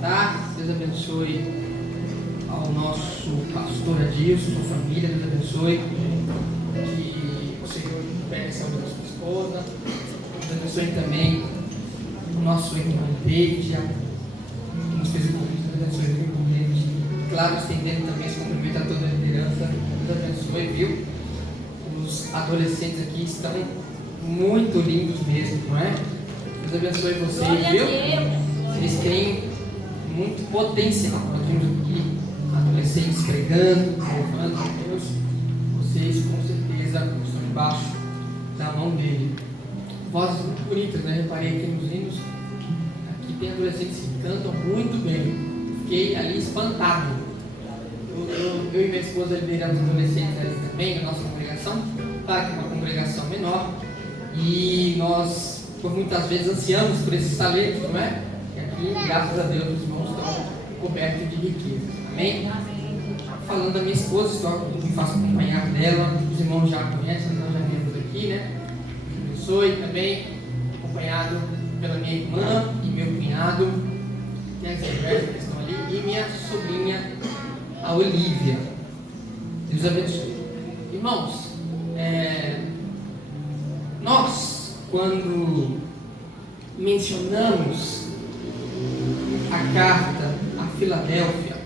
sentar. Deus abençoe ao nosso pastor Adilson, sua família. Deus abençoe. Que o Senhor pegue a saúde da sua esposa. Deus abençoe também o nosso irmão David, que nos fez o convite. Deus abençoe o irmão David. Claro, estendendo também esse cumprimento a toda a liderança. Deus abençoe, viu? Os adolescentes aqui estão muito lindos mesmo, não é? Deus abençoe vocês, viu? Vocês têm muito potencial. Nós vimos aqui adolescentes pregando, louvando a Deus. Vocês com certeza estão debaixo da mão dele. Vozes muito bonitas, né? Reparei aqui nos hinos. Aqui tem adolescentes que cantam muito bem. Fiquei ali espantado. Eu e minha esposa lideramos adolescentes ali também na nossa congregação. Claro que é uma congregação menor. E nós, por muitas vezes, ansiamos por esses talentos, não é? E aqui, graças a Deus, os irmãos estão cobertos de riqueza. Amém? Falando da minha esposa, me faço acompanhar dela. Os irmãos já conhecem, nós já viemos aqui, né? Abençoe também, acompanhado pela minha irmã e meu cunhado. Tem as mulheres que estão ali. E minha sobrinha, a Olívia. Deus abençoe. Irmãos, nós, quando mencionamos a carta a Filadélfia,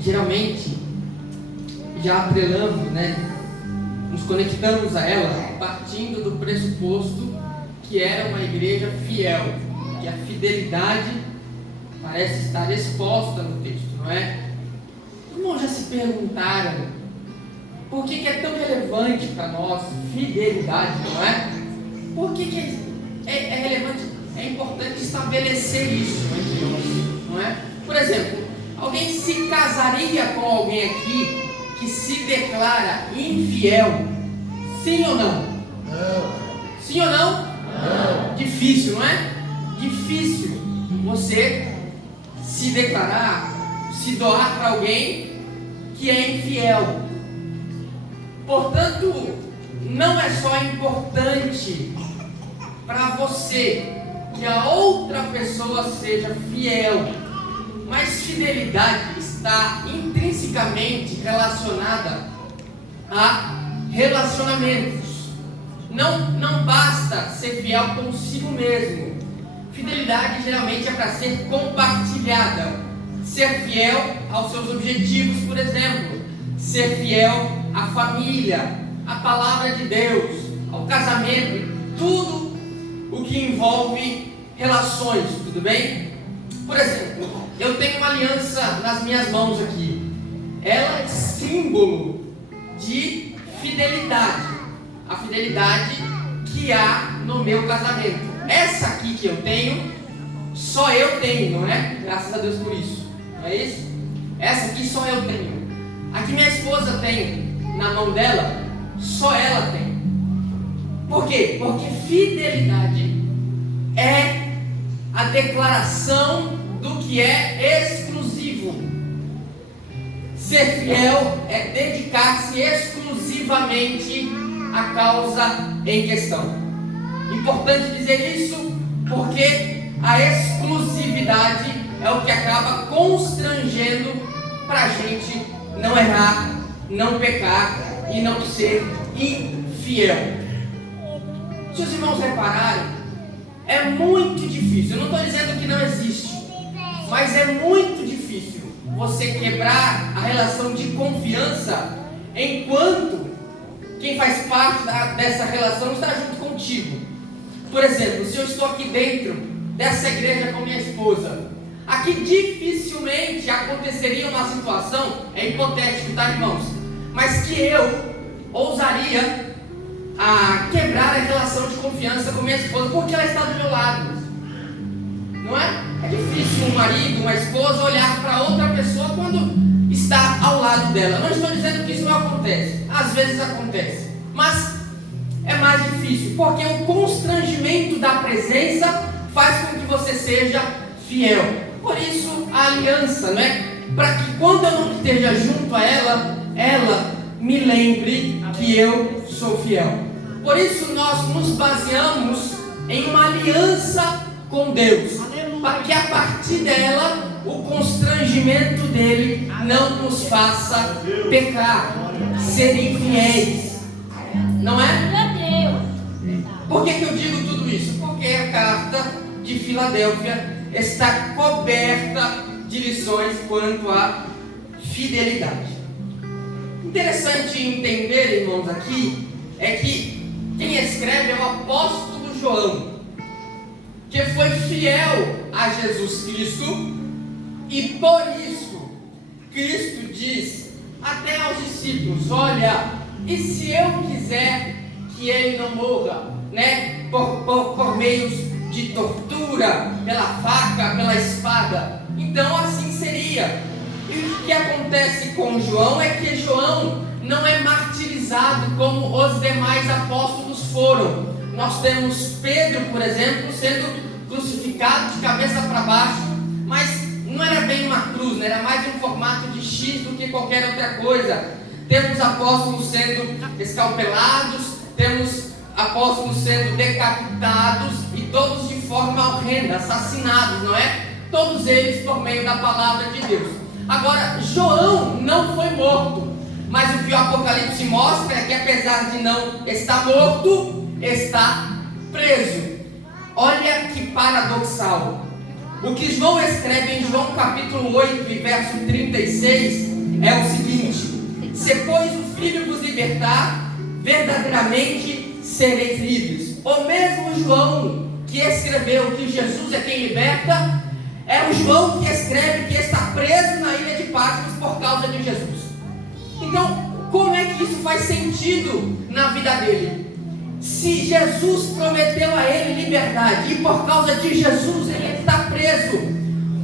geralmente já atrelamos, né? Nos conectamos a ela partindo do pressuposto que era uma igreja fiel, que a fidelidade parece estar exposta no texto, não é? Irmãos, já se perguntaram por que é tão relevante para nós fidelidade, não é? Por que é relevante, é importante estabelecer isso entre nós, não é? Por exemplo, alguém se casaria com alguém aqui que se declara infiel? Sim ou não? Não. Sim ou não? Não. Difícil, não é? Difícil você se declarar, se doar para alguém que é infiel. Portanto, não é só importante para você que a outra pessoa seja fiel, mas fidelidade está intrinsecamente relacionada a relacionamentos. Não basta ser fiel consigo mesmo. Fidelidade geralmente é para ser compartilhada. Ser fiel aos seus objetivos, por exemplo. Ser fiel à família, à palavra de Deus, ao casamento, tudo o que envolve relações, tudo bem? Por exemplo, eu tenho uma aliança nas minhas mãos aqui. Ela é símbolo de fidelidade. A fidelidade que há no meu casamento. Essa aqui que eu tenho, só eu tenho, não é? Graças a Deus por isso. Não é isso? Essa aqui só eu tenho. A que minha esposa tem na mão dela, só ela tem. Por quê? Porque fidelidade é a declaração do que é exclusivo. Ser fiel é dedicar-se exclusivamente à causa em questão. Importante dizer isso porque a exclusividade é o que acaba constrangendo para a gente não errar, não pecar e não ser infiel. Se os irmãos repararem, é muito difícil. Eu não estou dizendo que não existe, mas é muito difícil você quebrar a relação de confiança enquanto quem faz parte dessa relação está junto contigo. Por exemplo, se eu estou aqui dentro dessa igreja com minha esposa, aqui dificilmente aconteceria uma situação, é hipotético, tá, irmãos? Mas que eu ousaria a quebrar a relação de confiança com minha esposa porque ela está do meu lado. Não é? É difícil um marido, uma esposa olhar para outra pessoa quando está ao lado dela. Não estou dizendo que isso não acontece. Às vezes acontece. Mas é mais difícil porque o constrangimento da presença faz com que você seja fiel. Por isso a aliança, né? Para que quando eu não esteja junto a ela, ela me lembre que eu sou fiel. Por isso nós nos baseamos em uma aliança com Deus. para que a partir dela o constrangimento dele não nos faça pecar, ser infiéis, não é? Por que eu digo tudo isso? Porque a carta de Filadélfia está coberta de lições quanto à fidelidade. Interessante entender, irmãos, aqui é que quem escreve é o apóstolo João, que foi fiel a Jesus Cristo, e por isso Cristo diz até aos discípulos: olha, e se eu quiser que ele não morra, né, por meios de tortura, pela faca, pela espada, então assim seria. E o que acontece com João é que João não é martirizado como os demais apóstolos foram. Nós temos Pedro, por exemplo, sendo crucificado de cabeça para baixo, mas não era bem uma cruz, né? Era mais um formato de X do que qualquer outra coisa. Temos apóstolos sendo escalpelados, temos apóstolos sendo decapitados, e todos de forma horrenda, assassinados, não é? Todos eles por meio da palavra de Deus. Agora, João não foi morto, mas o que o Apocalipse mostra é que, apesar de não estar morto, está preso. Olha que paradoxal. O que João escreve em João capítulo 8 e verso 36 é o seguinte: se pois o Filho vos libertar, verdadeiramente sereis livres. O mesmo João que escreveu que Jesus é quem liberta, é o João que escreve que está preso na ilha de Patmos por causa de Jesus. Então, como é que isso faz sentido na vida dele? Se Jesus prometeu a ele liberdade e por causa de Jesus ele está preso,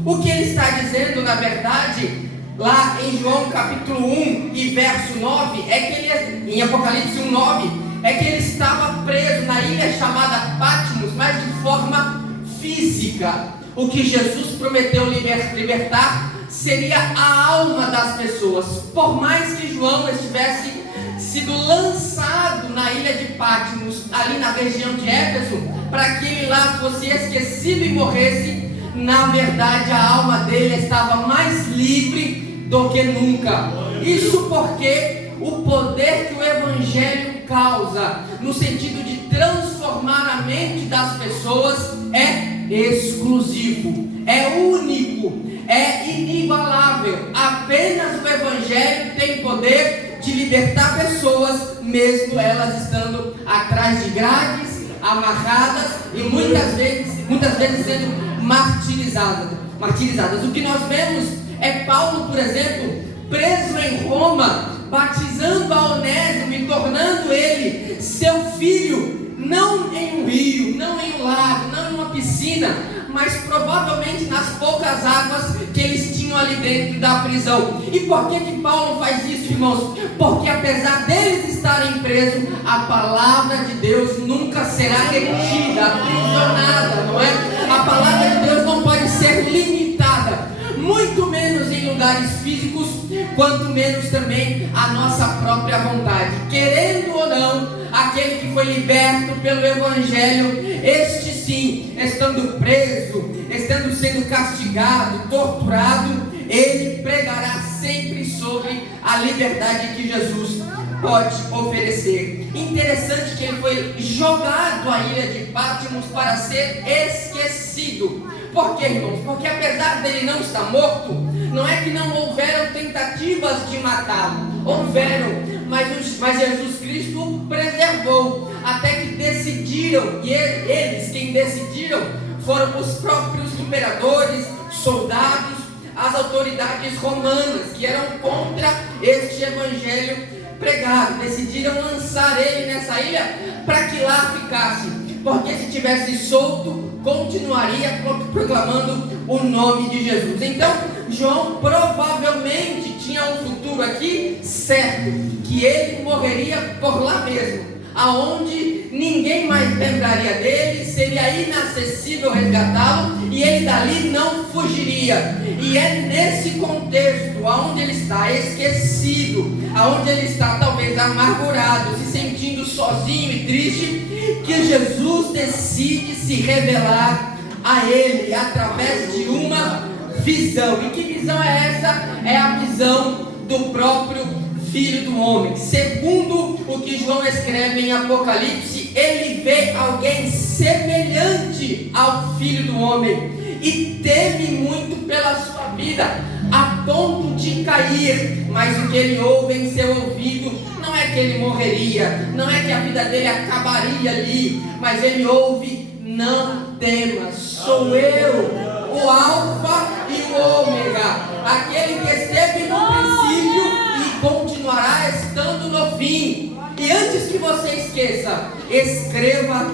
o que ele está dizendo, na verdade, lá em João capítulo 1 e verso 9, é que ele, em Apocalipse 1:9, é que ele estava preso na ilha chamada Patmos, mas de forma física. O que Jesus prometeu libertar seria a alma das pessoas. Por mais que João estivesse sido lançado na ilha de Patmos, ali na região de Éfeso, para que ele lá fosse esquecido e morresse, na verdade a alma dele estava mais livre do que nunca. Isso porque o poder que o Evangelho causa, no sentido de transformar a mente das pessoas, é exclusivo, é único, é inigualável. Apenas o Evangelho tem poder de libertar pessoas, mesmo elas estando atrás de grades, amarradas e muitas vezes sendo martirizadas. O que nós vemos é Paulo, por exemplo, preso em Roma, batizando a Onésimo e tornando ele seu filho, não em um rio, não em um lago, não em uma piscina, mas provavelmente nas poucas águas que eles tinham ali dentro da prisão. E por que Paulo faz isso, irmãos? Porque apesar deles estarem presos, a palavra de Deus nunca será retida, aprisionada, não é? A palavra de Deus não pode ser limitada, muito menos em lugares físicos, quanto menos também a nossa própria vontade. Querendo ou não, aquele que foi liberto pelo Evangelho, este sim, estando preso, estando sendo castigado, torturado, ele pregará sempre sobre a liberdade que Jesus pode oferecer. Interessante que ele foi jogado à ilha de Patmos para ser esquecido. Por quê, irmãos? Porque apesar dele não estar morto, não é que não houveram tentativas de matá-lo. Houveram, mas Jesus Cristo preservou, até que decidiram, e eles quem decidiram foram os próprios imperadores, soldados, as autoridades romanas, que eram contra este evangelho pregado. Decidiram lançar ele nessa ilha para que lá ficasse, porque se tivesse solto, continuaria proclamando o nome de Jesus. Então, João provavelmente tinha um futuro aqui certo, que ele morreria por lá mesmo, aonde ninguém mais lembraria dele, seria inacessível resgatá-lo, e ele dali não fugiria. E é nesse contexto, aonde ele está esquecido, aonde ele está talvez amargurado, se sentindo sozinho e triste, que Jesus decide se revelar a Ele através de uma visão. E que visão é essa? É a visão do próprio Filho do Homem. Segundo o que João escreve em Apocalipse, ele vê alguém semelhante ao Filho do Homem e teme muito pela sua vida, a ponto de cair. Mas o que ele ouve em seu ouvido não é que ele morreria, não é que a vida dele acabaria ali, mas ele ouve: não temas, sou eu, o Alfa e o Ômega, aquele que esteve no princípio e continuará estando no fim. E antes que você esqueça, escreva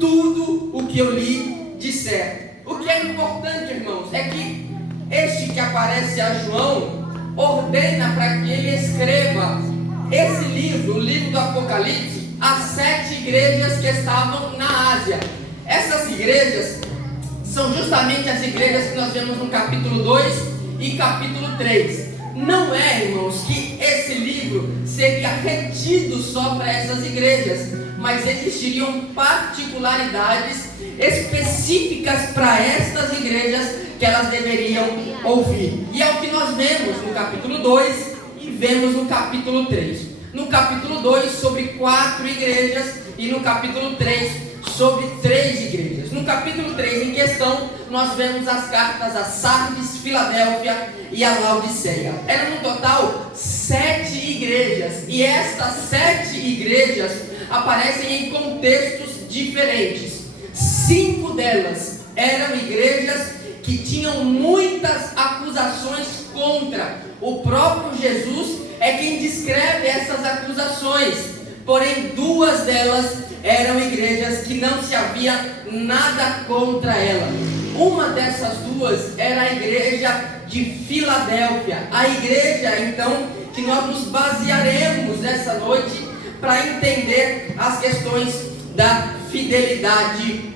tudo o que eu lhe disser. O que é importante, irmãos, é que este que aparece a João ordena para que ele escreva esse livro, o livro do Apocalipse, às 7 igrejas que estavam na Ásia. Essas igrejas são justamente as igrejas que nós vemos no capítulo 2 e capítulo 3. Não é, irmãos, que esse livro seria retido só para essas igrejas, mas existiriam particularidades específicas para estas igrejas que elas deveriam ouvir. E é o que nós vemos no capítulo 2 e vemos no capítulo 3. No capítulo 2 sobre 4 igrejas e no capítulo 3 sobre 3 igrejas. No capítulo 3 em questão, nós vemos as cartas a Sardes, Filadélfia e a Laodiceia. Eram no total 7 igrejas, e estas 7 igrejas aparecem em contextos diferentes. 5 delas eram igrejas que tinham muitas acusações contra. O próprio Jesus é quem descreve essas acusações. Porém, 2 delas eram igrejas que não se havia nada contra ela. Uma dessas 2 era a igreja de Filadélfia. A igreja, então, que nós nos basearemos nessa noite para entender as questões da fidelidade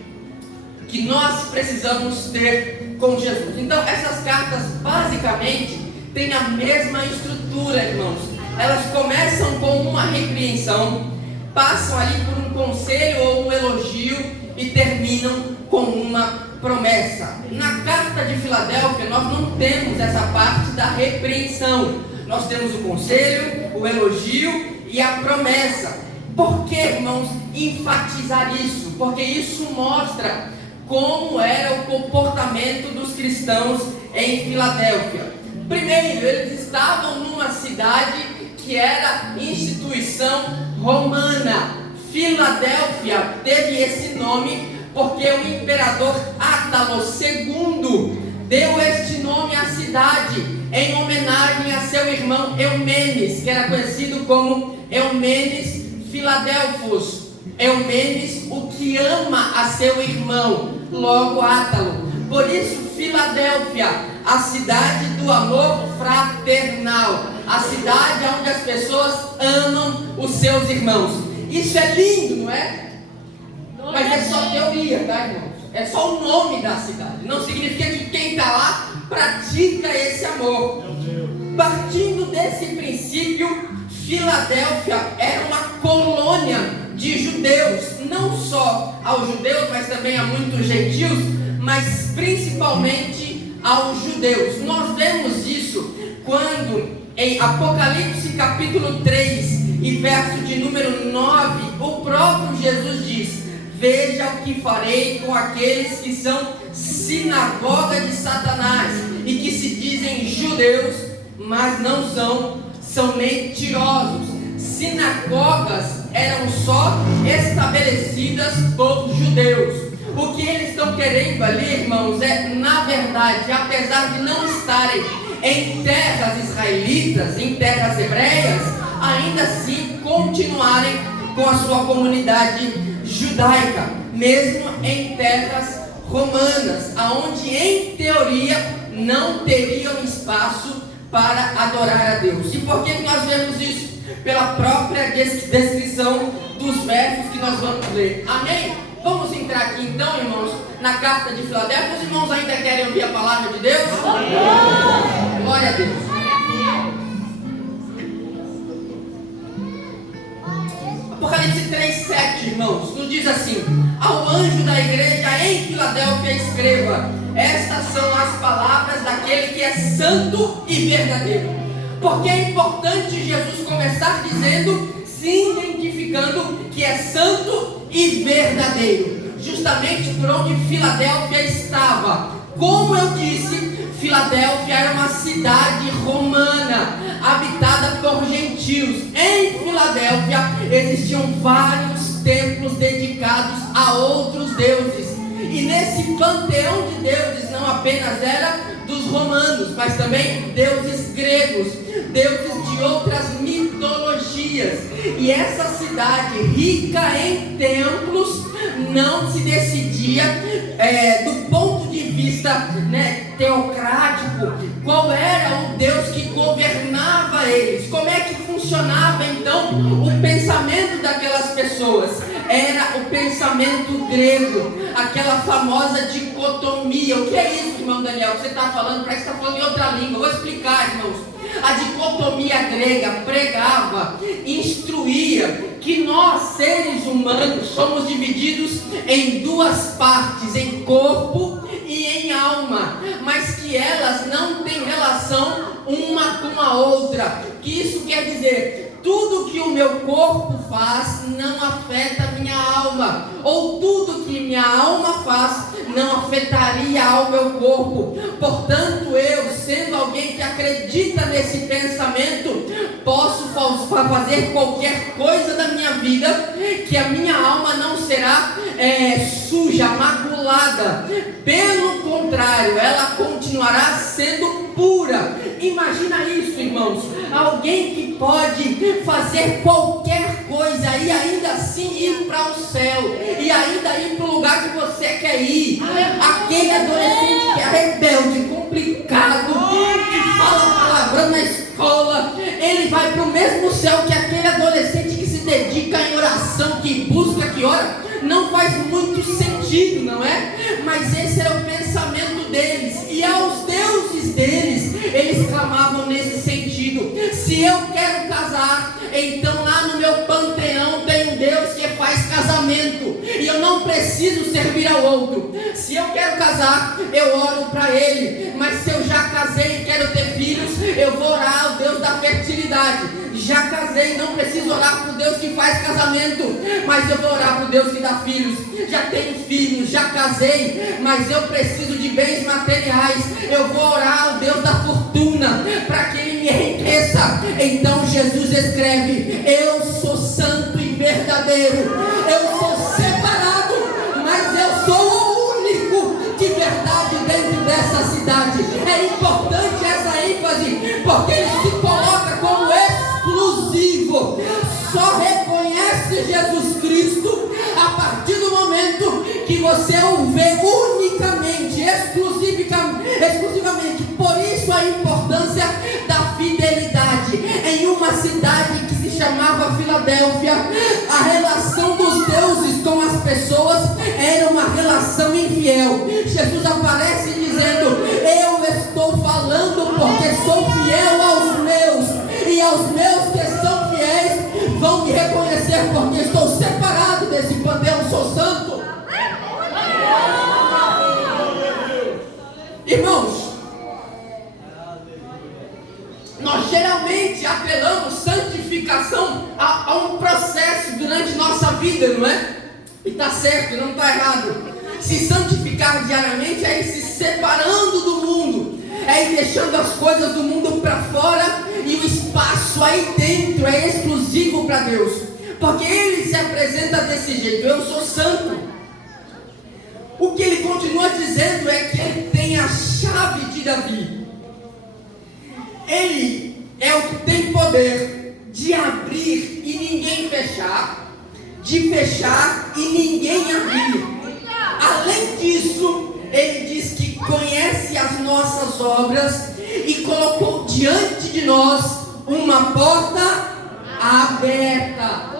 que nós precisamos ter com Jesus. Então, essas cartas basicamente têm a mesma estrutura, irmãos. Elas começam com uma repreensão, passam ali por um conselho ou um elogio e terminam com uma promessa. Na carta de Filadélfia nós não temos essa parte da repreensão. Nós temos o conselho, o elogio e a promessa. Por que, irmãos, enfatizar isso? Porque isso mostra como era o comportamento dos cristãos em Filadélfia. Primeiro, eles estavam numa cidade que era instituição romana. Filadélfia teve esse nome porque o imperador Átalo II deu este nome à cidade em homenagem a seu irmão Eumenes, que era conhecido como Eumenes Filadelfos. Eumenes, o que ama a seu irmão, logo Átalo. Por isso, Filadélfia, a cidade do amor fraternal, a cidade onde as pessoas amam os seus irmãos. Isso é lindo, não é? Mas é só teoria, tá, irmãos? É só o nome da cidade. Não significa que quem está lá pratica esse amor. Partindo desse princípio, Filadélfia era uma colônia de judeus. Não só aos judeus, mas também a muitos gentios, mas principalmente aos judeus. Nós vemos isso quando em Apocalipse capítulo 3 e verso de número 9, o próprio Jesus diz: veja o que farei com aqueles que são sinagoga de Satanás e que se dizem judeus, mas não são mentirosos. Sinagogas eram só estabelecidas por judeus. O que eles estão querendo ali, irmãos, é, na verdade, apesar de não estarem em terras israelitas, em terras hebreias, ainda assim continuarem com a sua comunidade judaica, mesmo em terras romanas, aonde em teoria não teriam espaço para adorar a Deus. E por que nós vemos isso? Pela própria descrição dos versos que nós vamos ler. Amém? Vamos entrar aqui então, irmãos, na carta de Filadélfia. Os irmãos ainda querem ouvir a palavra de Deus? Amém. Glória a Deus. Apocalipse 3:7, irmãos, nos diz assim: ao anjo da igreja em Filadélfia escreva: estas são as palavras daquele que é santo e verdadeiro. Porque é importante Jesus começar dizendo, se identificando que é santo e verdadeiro, justamente por onde Filadélfia estava. Como eu disse, Filadélfia era uma cidade romana, habitada por gentios. Em Filadélfia existiam vários templos dedicados a outros deuses. E nesse panteão de deuses não apenas era dos romanos, mas também deuses gregos, deuses de outras mitologias. E essa cidade rica em templos não se decidia do ponto de vista teocrático qual era o Deus que governava eles. Como é que funcionava então o pensamento daquelas pessoas? Era o pensamento grego, aquela famosa dicotomia. O que é isso, irmão Daniel, que você está falando? Parece que está falando em outra língua. Vou explicar, irmãos. A dicotomia grega pregava, instruía que nós, seres humanos, somos divididos em duas partes, em corpo e em alma, mas que elas não têm relação uma com a outra. Que isso quer dizer? Tudo que o meu corpo faz não afeta a minha alma, ou tudo que minha alma faz não afetaria ao meu corpo. Portanto, eu, sendo alguém que acredita nesse pensamento, posso fazer qualquer coisa da minha vida, que a minha alma não será suja, maculada. Pelo contrário, ela continuará sendo pura. Imagina isso, irmãos. Alguém que pode fazer qualquer coisa e ainda assim ir para o céu, e ainda ir para o lugar que você quer ir. Aquele adolescente que é rebelde, complicado, que fala palavrão na escola, ele vai para o mesmo céu que aquele adolescente que se dedica em oração, que busca, que ora. Não faz muito sentido, não é? Mas esse era o pensamento deles, e aos deuses deles eles clamavam nesse sentido. Se eu quero casar, então lá no meu panteão tem um Deus que faz casamento, e eu não preciso servir ao outro. Se eu quero casar, eu oro para ele. Mas se eu já casei e quero ter filhos, eu vou orar ao Deus da fertilidade. Já casei, não preciso orar para o Deus que faz casamento, mas eu vou orar para o Deus que dá filhos. Já tenho filhos, já casei, mas eu preciso de bens materiais. Eu vou orar ao Deus da fortuna, para que ele me enriqueça. Então Jesus escreve: eu sou santo e verdadeiro, eu sou separado, mas eu sou o único de verdade dentro dessa cidade. É importante essa ênfase, porque ele se coloca como exclusivo. Só reconhece Jesus Cristo a partir do momento que você o vê unicamente, exclusivamente. Por isso a importância da fidelidade. Em uma cidade que se chamava Filadélfia, a relação dos deuses com as pessoas era uma relação infiel. Jesus aparece dizendo: eu estou falando porque sou fiel aos meus, e aos meus que são fiéis vão me reconhecer, porque estou separado desse panteão, sou santo. Irmãos, nós geralmente apelamos santificação a um processo durante nossa vida, não é? E está certo, não está errado. Se santificar diariamente é ir se separando do mundo, é ir deixando as coisas do mundo para fora, e o espaço aí dentro é exclusivo para Deus, porque Ele se apresenta desse jeito: eu sou santo. O que Ele continua dizendo é que Ele tem a chave de Davi. Ele é o que tem poder de abrir e ninguém fechar, de fechar e ninguém abrir. Além disso, Ele diz que conhece as nossas obras e colocou diante de nós uma porta aberta.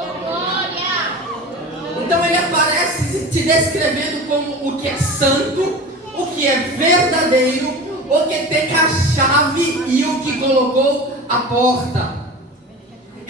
Então ele aparece se descrevendo como o que é santo, o que é verdadeiro, o que tem a chave e o que colocou a porta.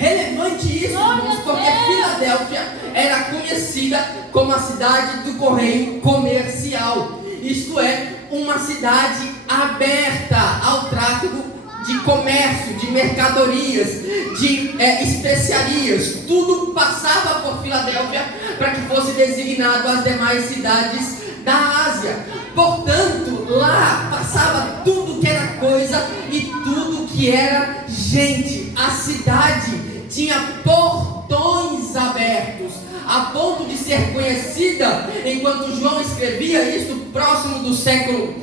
Relevante isso, irmãos, porque Filadélfia era conhecida como a cidade do correio comercial. Isto é, uma cidade aberta ao tráfego de comércio, de mercadorias, de especiarias. Tudo passava por Filadélfia para que fosse designado às demais cidades da Ásia. Portanto, lá passava tudo que era coisa e tudo que era gente. A cidade tinha portões abertos, a ponto de ser conhecida, enquanto João escrevia isso, próximo do século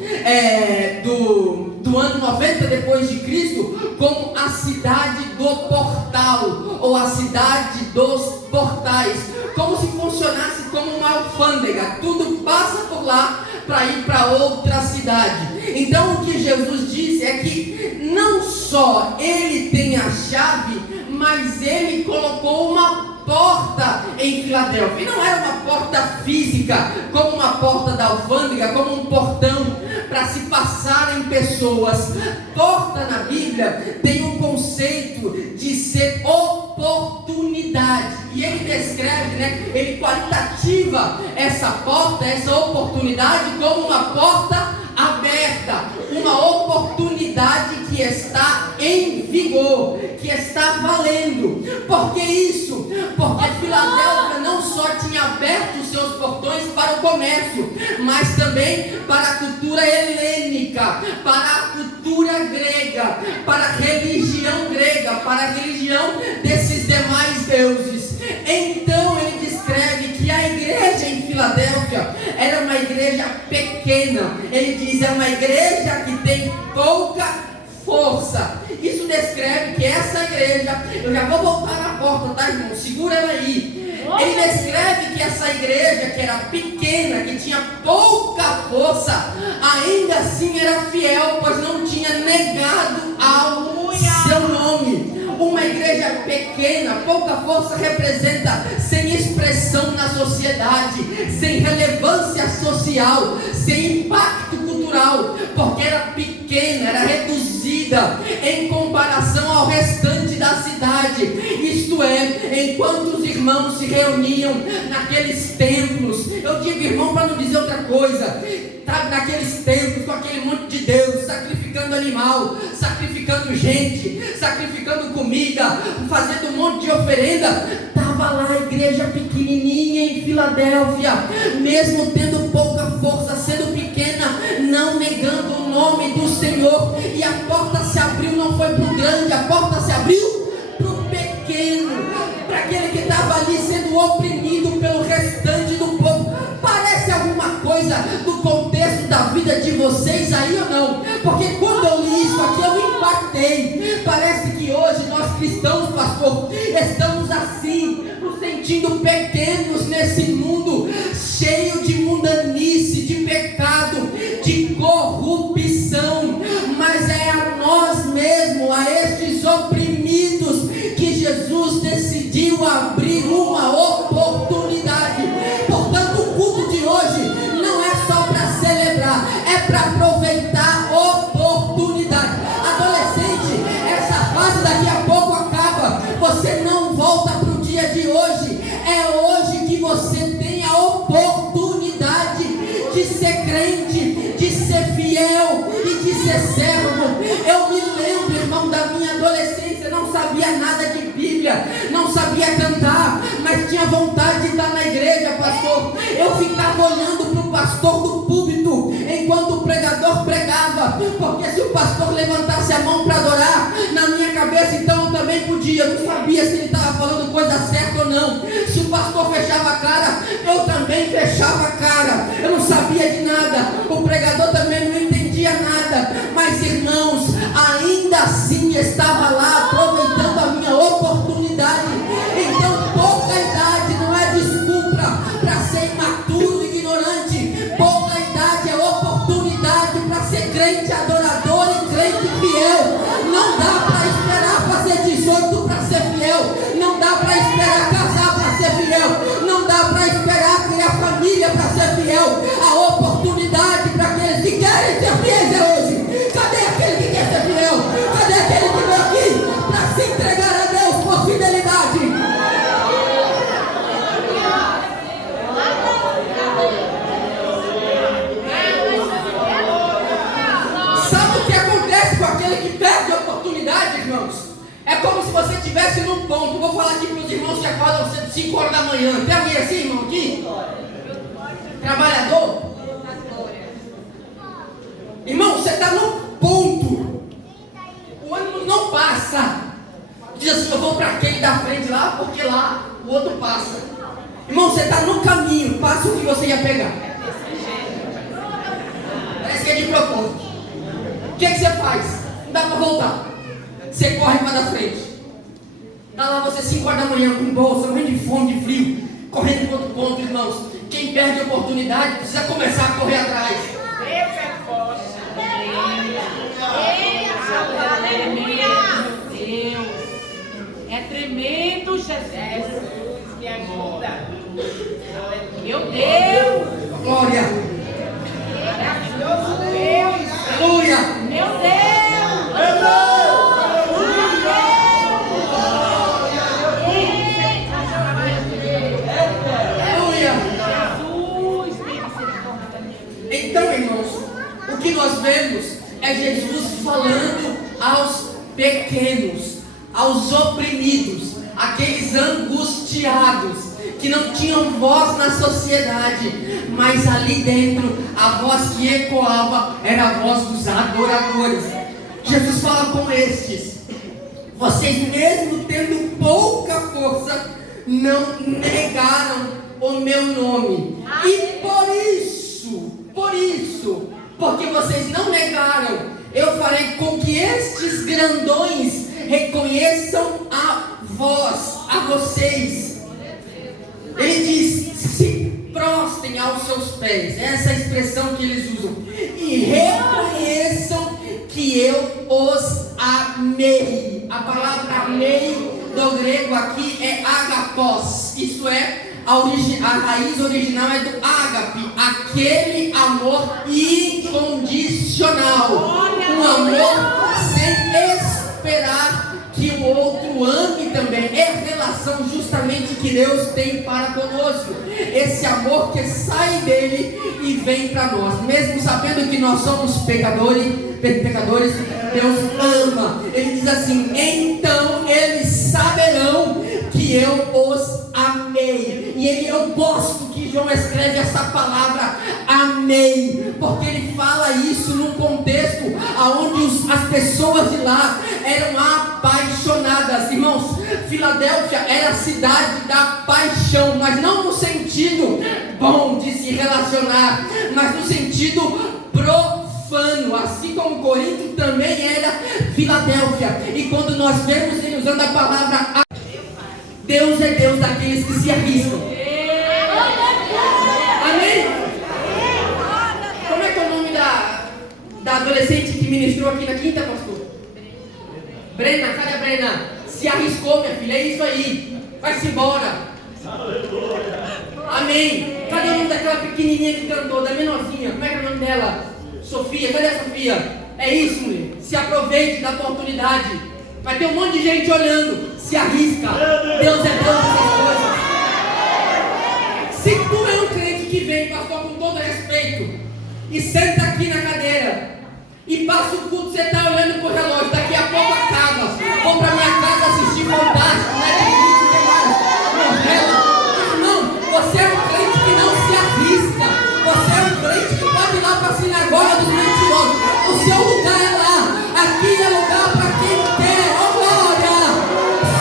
do ano 90 depois de Cristo, como a cidade do portal, ou a cidade dos portais, como se funcionasse como uma alfândega. Tudo passa por lá para ir para outra cidade. Então o que Jesus disse é que não só ele tem a chave, mas ele colocou uma porta em Filadélfia. E não era uma porta física, como uma porta da alfândega, como um portão para se passarem pessoas. Porta na Bíblia tem um conceito de ser oportunidade. E ele descreve, ele qualitativa essa porta, essa oportunidade, como uma porta aberta, uma oportunidade que está em vigor, que está valendo. Por que isso? Porque Filadélfia não só tinha aberto os seus portões para o comércio, mas também para a cultura helênica, para a cultura grega, para a religião grega, para a religião desses demais deuses. Então ele descreve que a igreja em Filadélfia era uma igreja pequena. Ele diz, é uma igreja que tem pouca força. Isso descreve que essa igreja, eu já vou voltar na porta, tá, irmão? Segura ela aí. Ele descreve que essa igreja, que era pequena, que tinha pouca força, ainda assim era fiel, pois não tinha negado ao seu nome. Uma igreja pequena, pouca força, representa sem expressão na sociedade, sem relevância social, sem impacto cultural, porque era pequena, era reduzida em comparação ao restante da cidade. Isto é, enquanto os irmãos se reuniam naqueles templos, eu digo irmão para não dizer outra coisa, naqueles templos com aquele monte de Deus, sacrificando animal, sacrificando gente, sacrificando comida, fazendo um monte de oferenda, estava lá a igreja pequenininha em Filadélfia, mesmo tendo pouca força, sendo pequena, não negando o nome do Senhor. E a porta se abriu, não foi para o grande, a porta se abriu para o pequeno, para aquele que estava ali sendo oprimido pelo restante do povo. Parece alguma coisa do contexto da vida de vocês aí ou não? Porque quando eu li isso aqui eu me impactei. Parece que hoje nós cristãos, pastor, estamos assim, nos sentindo pequenos nesse mundo cheio de mundanice, de pecado, de corrupção. Mas é a nós mesmos, a estes oprimidos, que Jesus decidiu abrir uma oportunidade. Portanto, o culto de hoje não é só para celebrar, é para aproveitar a oportunidade. Adolescente, essa fase daqui a pouco acaba, você não volta para o dia de hoje, é hoje que você tem a oportunidade de ser crente, de ser fiel e de ser servo. Eu me lembro, irmão, da minha adolescência, não sabia nada de Bíblia, não sabia cantar, mas tinha vontade de estar na igreja, pastor. Eu ficava olhando para o pastor do púlpito enquanto o pregador pregava, porque se o pastor levantasse a mão para adorar, na minha cabeça então eu também podia. Eu não sabia se ele estava falando coisa certa ou não. Se o pastor fechava a cara, eu também fechava a cara. Eu não sabia de nada, o pregador também não entendia nada, mas irmãos, ainda assim estava lá aproveitando a minha oportunidade. Então pouca idade não é desculpa para ser imaturo e ignorante. Pouca idade é oportunidade para ser crente adorador e crente fiel. Não dá para esperar fazer 18 para ser fiel, não dá para esperar casar para ser fiel, não dá para esperar criar família para ser fiel. A oportunidade para aqueles que querem ser fiéis é hoje. Cadê aquele que quer ser fiel? Cadê aquele que veio aqui você estivesse num ponto, vou falar aqui para os irmãos que acordam cedo, 5 horas da manhã. Tem alguém assim, irmão, aqui? Trabalhador? Irmão, você está no ponto. O ônibus não passa. Diz assim, eu vou para aquele da frente lá, porque lá o outro passa. Irmão, você está no caminho, passa o que você ia pegar. Parece que é de propósito. O que você faz? Não dá para voltar. Você corre para da frente. Está lá você 5 horas da manhã com bolsa, morrendo de fome, de frio, correndo para outro ponto, irmãos. Quem perde a oportunidade precisa começar a correr atrás. Deus é forte. Deus. É tremendo, Jesus. Me ajuda. Meu Deus. Glória. Maravilhoso Deus. Aleluia. Meu Deus. Então, irmãos, o que nós vemos é Jesus falando aos pequenos, aos oprimidos, aqueles angustiados, que não tinham voz na sociedade, mas ali dentro, a voz que ecoava era a voz dos adoradores. Jesus fala com estes: vocês mesmo tendo pouca força, não negaram o meu nome, e por isso, porque vocês não negaram, eu farei com que estes grandões reconheçam a vocês. Ele diz: se prostem aos seus pés, essa é a expressão que eles usam, e reconheçam que eu os amei. A palavra amei do grego aqui é agapós, isto é, a raiz original é do ágape, aquele amor incondicional, um amor sem esperar que o outro ame também. É a relação justamente que Deus tem para conosco, esse amor que sai dele e vem para nós, mesmo sabendo que nós somos pecadores, Deus ama. Ele diz assim: então eles saberão que eu os amei. E eu gosto que João escreve essa palavra amei, porque ele fala isso num contexto onde as pessoas de lá eram apaixonadas. Irmãos, Filadélfia era a cidade da paixão, mas não no sentido bom de se relacionar, mas no sentido profano, assim como Corinto também era Filadélfia. E quando nós vemos ele usando a palavra Deus é Deus daqueles que se arriscam. Amém? Como é que é o nome da adolescente que ministrou aqui na quinta, pastor? Brena, cadê a Brena? Se arriscou, minha filha, é isso aí. Vai-se embora. Amém? Cadê o nome daquela pequenininha que cantou, da menorzinha? Como é que é o nome dela? Sofia, cadê a Sofia? É isso, mulher. Se aproveite da oportunidade. Vai ter um monte de gente olhando. Se arrisca. Deus é Deus dessas coisas. Se tu é um crente que vem, pastor, com todo respeito, e senta aqui na cadeira e passa o culto, você está olhando pro relógio, daqui a pouco acaba. Vou para minha casa assistir Fantástico, Netflix, novela. Não, você é um crente que não se arrisca. Você é um crente que pode ir lá para a sinagoga dos mentirosos. O seu lugar é lá. Aqui é lugar para quem quer. Oh glória!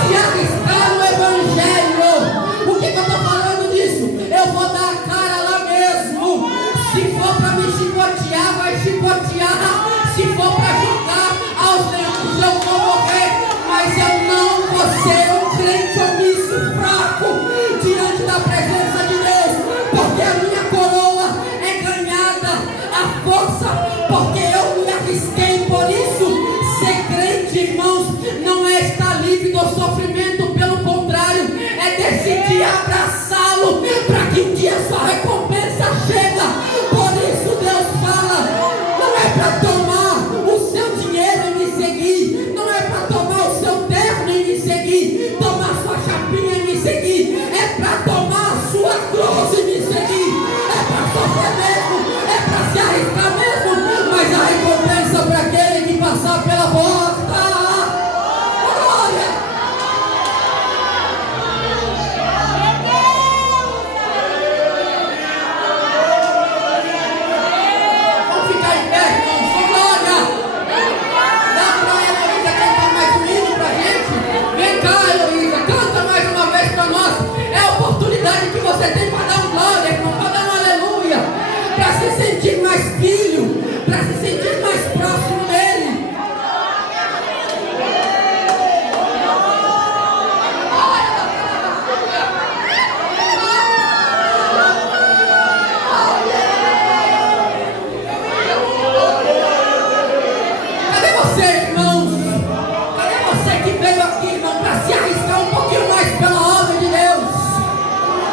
Se arriscar no evangelho. O que eu estou falando disso? Eu vou dar a cara lá mesmo. Se for para me chicotear, vai chicotear. Se for para jogar aos leões, eu vou morrer. Mas eu não vou ser um crente omisso, fraco, diante da presença de Deus. Porque a minha coroa é ganhada, a força, porque eu me arrisquei. Por isso, ser crente, irmãos, não é estar livre do sofrimento. Pelo contrário, é decidir abraçá-lo, para que um dia sua recompensa chega. Por isso Deus fala, não é para tomar o você, irmãos? Cadê você que veio aqui, irmão, para se arriscar um pouquinho mais pela obra de Deus?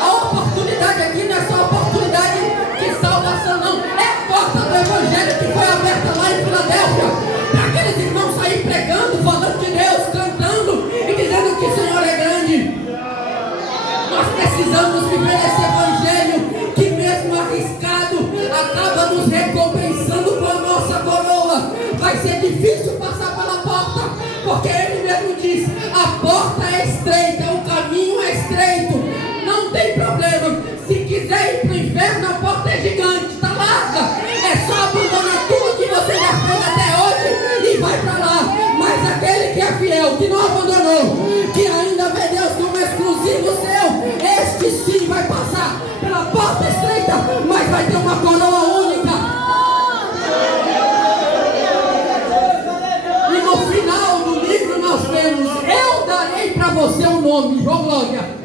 A oportunidade aqui não é só oportunidade de salvação, não. É a porta do Evangelho que foi aberta lá em Filadélfia, para aqueles irmãos saírem pregando, falando de Deus, cantando e dizendo que o Senhor é grande. Nós precisamos viver esse Evangelho que, mesmo arriscado, acaba nos recompensando com a nossa coroa. Vai ser difícil passar pela porta, porque Ele mesmo diz: a porta é estreita, o caminho é estreito, não tem problema. Se quiser ir para o inferno, a porta é gigante, está larga. É só abandonar tudo que você já fez até hoje e vai para lá. Mas aquele que é fiel, que não abandonou, que ainda vê Deus como exclusivo seu, este sim vai passar pela porta estreita, mas vai ter uma coroa única. E no final do livro nós vemos: eu darei para você um nome. Oh, glória!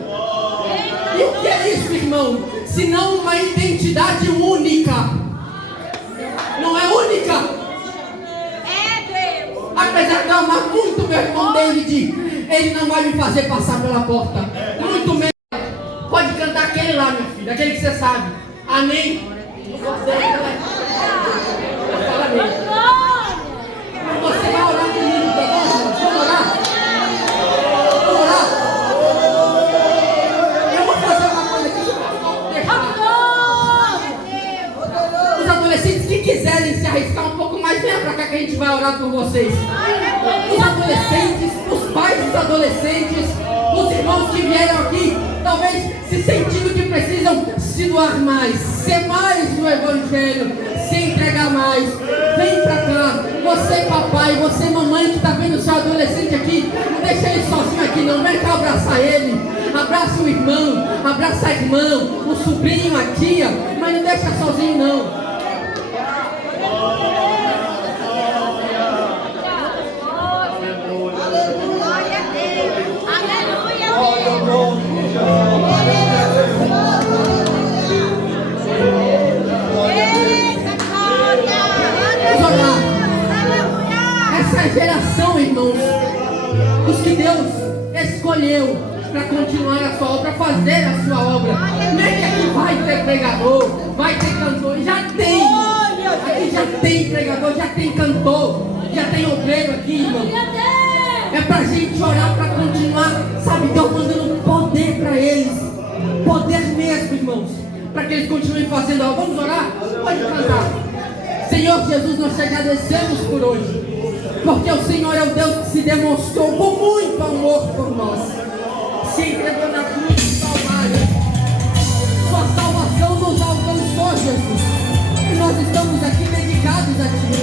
E o que é isso, irmão? Se não uma identidade única. Não é única? Apesar de eu amar muito meu irmão David, ele não vai me fazer passar pela porta. Muito menos. Pode cantar aquele lá, minha filha, aquele que você sabe. Amém? Você fala amém. Você vai orar comigo, tá bom? Vamos orar? Vamos orar? Eu vou fazer uma coisa aqui. Os adolescentes que quiserem se arriscar um pouco mais, venha pra cá que a gente vai orar por vocês. Os adolescentes, os pais dos adolescentes, os irmãos que vieram aqui, talvez se sentindo que precisam se doar mais, ser mais no Evangelho, se entregar mais. Vem pra cá, você papai, você mamãe que está vendo o seu adolescente aqui, não deixa ele sozinho aqui não, vem cá abraçar ele, abraça o irmão, abraça a irmã, o sobrinho, a tia, mas não deixa sozinho não. Essa geração, irmãos, os que Deus escolheu para continuar a sua obra, fazer a sua obra. Não é que aqui vai ter pregador, vai ter cantor, já tem. Aqui já tem pregador, já tem cantor, já tem obreiro aqui, irmão. É pra gente orar, para continuar, sabe, Deus mandando poder para eles. Poder mesmo, irmãos, para que eles continuem fazendo a obra. Vamos orar? Pode cantar. Senhor Jesus, nós te agradecemos por hoje, porque o Senhor é o Deus que se demonstrou com muito amor por nós, se entregou na cruz do Calvário. Sua salvação nos alcançou, Jesus, e nós estamos aqui dedicados a Ti.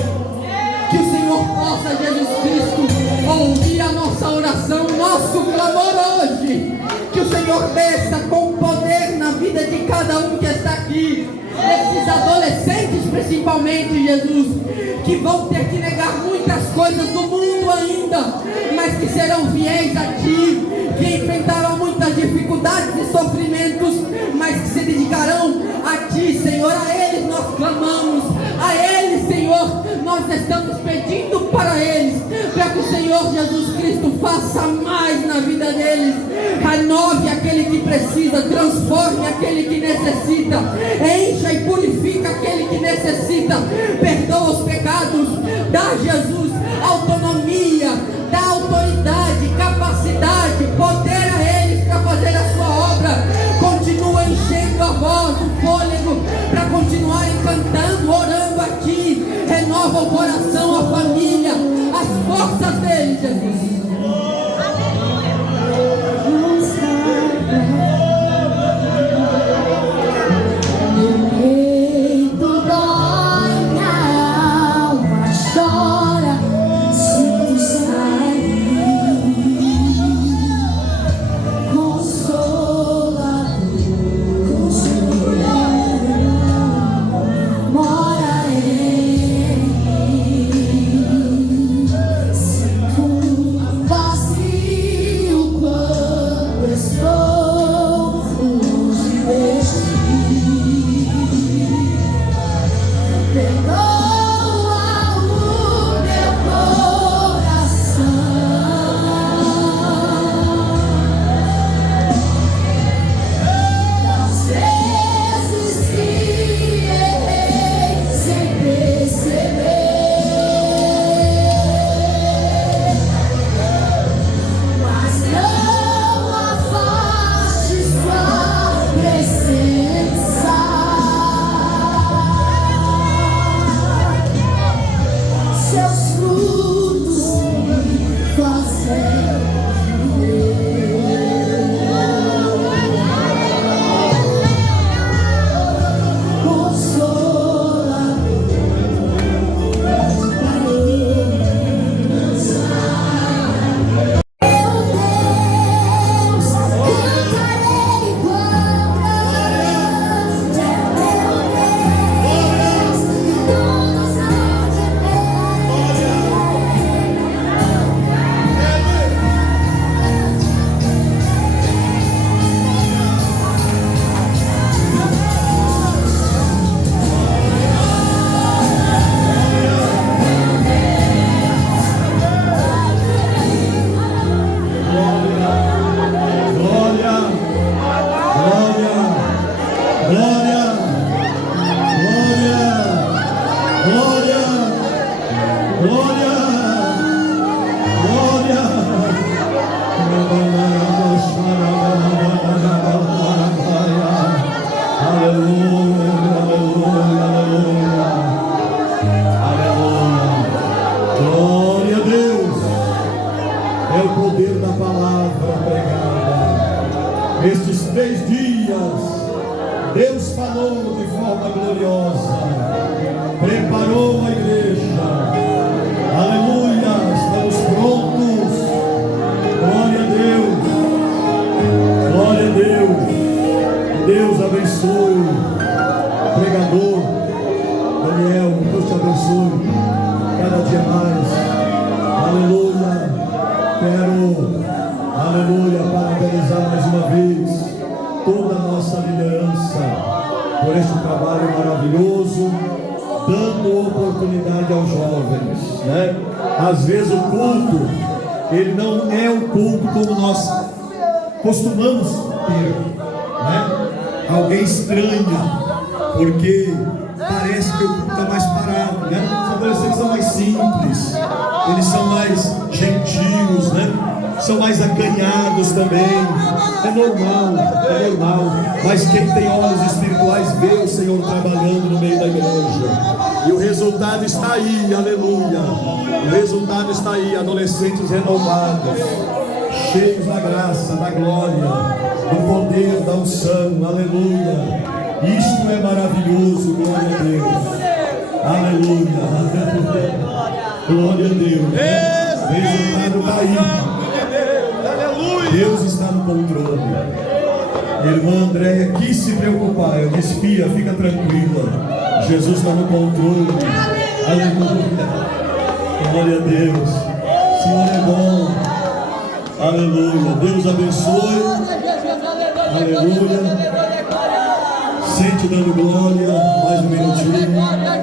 Que o Senhor possa, Jesus Cristo, ouvir a nossa oração, nosso clamor hoje. Que o Senhor desça com poder na vida de cada um que está aqui. Esses adolescentes principalmente, Jesus, que vão ter que negar muitas coisas do mundo ainda, mas que serão fiéis a Ti, que enfrentarão muitas dificuldades e sofrimentos, mas que se dedicarão a Ti, Senhor. A eles nós clamamos, a eles, Senhor, nós estamos pedindo para eles, para que o Senhor Jesus Cristo faça mais na vida deles, renove aquele que precisa, transforme aquele que necessita, encha e purifica aquele que necessita, perdoa os pecados, dá a Jesus autonomia, dá autoridade, capacidade, poder a eles para fazer a sua obra. Continua enchendo a voz, o fôlego, para continuarem cantando, orando a Ti. Renova o coração, a família, as forças deles, Jesus. Mora em mim. palavra pregada. Estes 3 dias, Deus falou de forma gloriosa, preparou a igreja. Aleluia, estamos prontos. Glória a Deus, glória a Deus. Deus abençoe o pregador Daniel, Deus te abençoe cada dia mais. Aleluia. Quero, aleluia, parabenizar mais uma vez toda a nossa liderança por este trabalho maravilhoso, dando oportunidade aos jovens, né? Às vezes o culto, ele não é o culto como nós costumamos ter, né? Alguém estranha, porque parece que o culto está mais parado, né? Os adolescentes são mais simples, eles são mais gentios, né? São mais acanhados também. É normal. Mas quem tem olhos espirituais vê o Senhor trabalhando no meio da igreja. E o resultado está aí, aleluia. O resultado está aí, adolescentes renovados, cheios da graça, da glória, do poder, da unção, aleluia. Isto é maravilhoso, glória a Deus. Aleluia. Glória a Deus. O resultado está aí. Deus está no controle. Irmã Andréia quis se preocupar. Eu disse, filha, fica tranquila. Jesus está no controle. Aleluia. Glória a Deus. O Senhor é bom. Aleluia. Deus abençoe. Aleluia. Sente dando glória. Mais um minutinho.